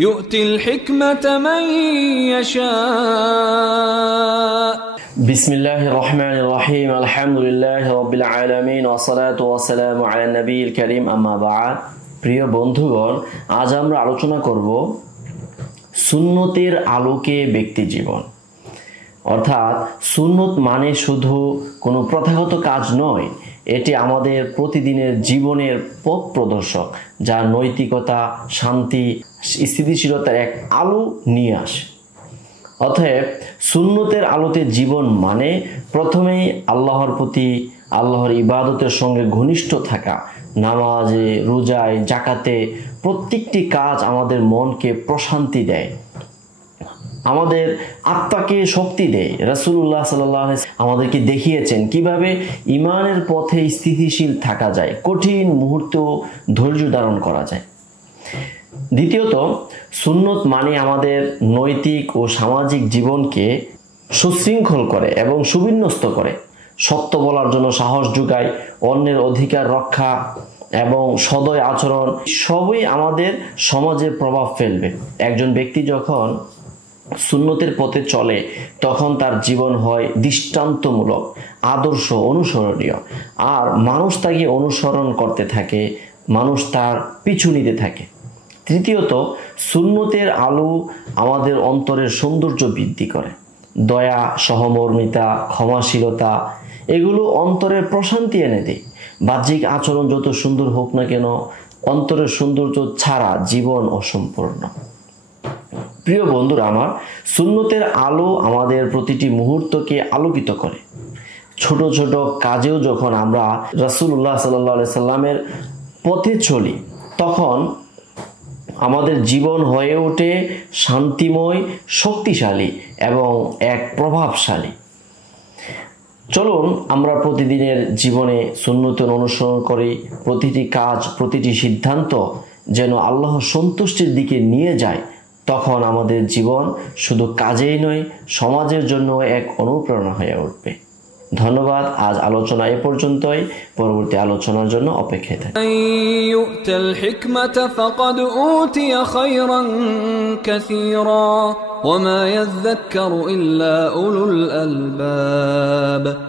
يؤتي الحكمة من يشاء بسم الله الرحمن الرحيم الحمد لله رب العالمين والصلاة والسلام على النبي الكريم أما بعد প্রিয় বন্ধুগণ আজ আমরা আলোচনা করব সুন্নতের আলোকে ব্যক্তি জীবন অর্থাৎ সুন্নত মানে শুধু কোনো প্রথাগত কাজ নয় এটি আমাদের প্রতিদিনের জীবনের পথ প্রদর্শক যা নৈতিকতা শান্তি স্থিতিশীলতার এক আলো নিয়ে আসে অতএব সুন্নতের আলোতে জীবন মানে প্রথমেই আল্লাহর প্রতি আল্লাহর ইবাদতের সঙ্গে ঘনিষ্ঠ থাকা নামাজে রোজায় যাকাতে প্রত্যেকটি কাজ আমাদের মনকে প্রশান্তি দেয় আমাদের আত্মাকে শক্তি দেয় রাসূলুল্লাহ সাল্লাল্লাহু আলাইহি ওয়াসাল্লাম আমাদেরকে দেখিয়েছেন কিভাবে ঈমানের পথে স্থিতিশীল থাকা যায় কঠিন মুহূর্তেও ধৈর্য ধারণ করা যায় দ্বিতীয়ত সুন্নত মানে আমাদের নৈতিক ও সামাজিক জীবনকে সুশৃঙ্খল করে এবং সুবিন্যস্ত করে সত্য বলার জন্য সাহস যোগায় অন্যের অধিকার রক্ষা এবং সদয় আচরণ সবই আমাদের সমাজে প্রভাব ফেলবে একজন ব্যক্তি যখন সুন্নতের পথে চলে তখন তার জীবন হয় দৃষ্টান্তমূলক আদর্শ অনুসরণীয় আর মানুষ তাকে অনুসরণ করতে থাকে মানুষ তার পিছু নিতে থাকে তৃতীয়ত সুন্নতের আলো আমাদের অন্তরের সৌন্দর্য বৃদ্ধি করে দয়া সহমর্মিতা ক্ষমাশীলতা এগুলো অন্তরের প্রশান্তি এনে দেয় বাহ্যিক আচরণ যত সুন্দর হোক না কেন অন্তরের সৌন্দর্য ছাড়া জীবন অসম্পূর্ণ প্রিয় বন্ধুরা আমার সুন্নতের আলো আমাদের প্রতিটি মুহূর্তকে আলোকিত করে ছোট ছোট কাজেও যখন আমরা রাসূলুল্লাহ সাল্লাল্লাহু আলাইহি সাল্লামের পথে চলি তখন আমাদের জীবন হয়ে ওঠে শান্তিময় শক্তিশালী এবং এক প্রভাবশালী চলুন আমরা প্রতিদিনের জীবনে সুন্নতের অনুসরণ করি প্রতিটি কাজ প্রতিটি সিদ্ধান্ত যেন আল্লাহর সন্তুষ্টির দিকে নিয়ে যায় তখন আমাদের জীবন শুধু কাজেই নয় সমাজের জন্য এক অনুপ্রেরণা হয়ে উঠবে ধন্যবাদ আজ আলোচনা এ পর্যন্তই পরবর্তী আলোচনার জন্য অপেক্ষায় থাকি يؤتى الحكمة فقد أوتي خيرا كثيرا وما يذكر إلا أولو الألباب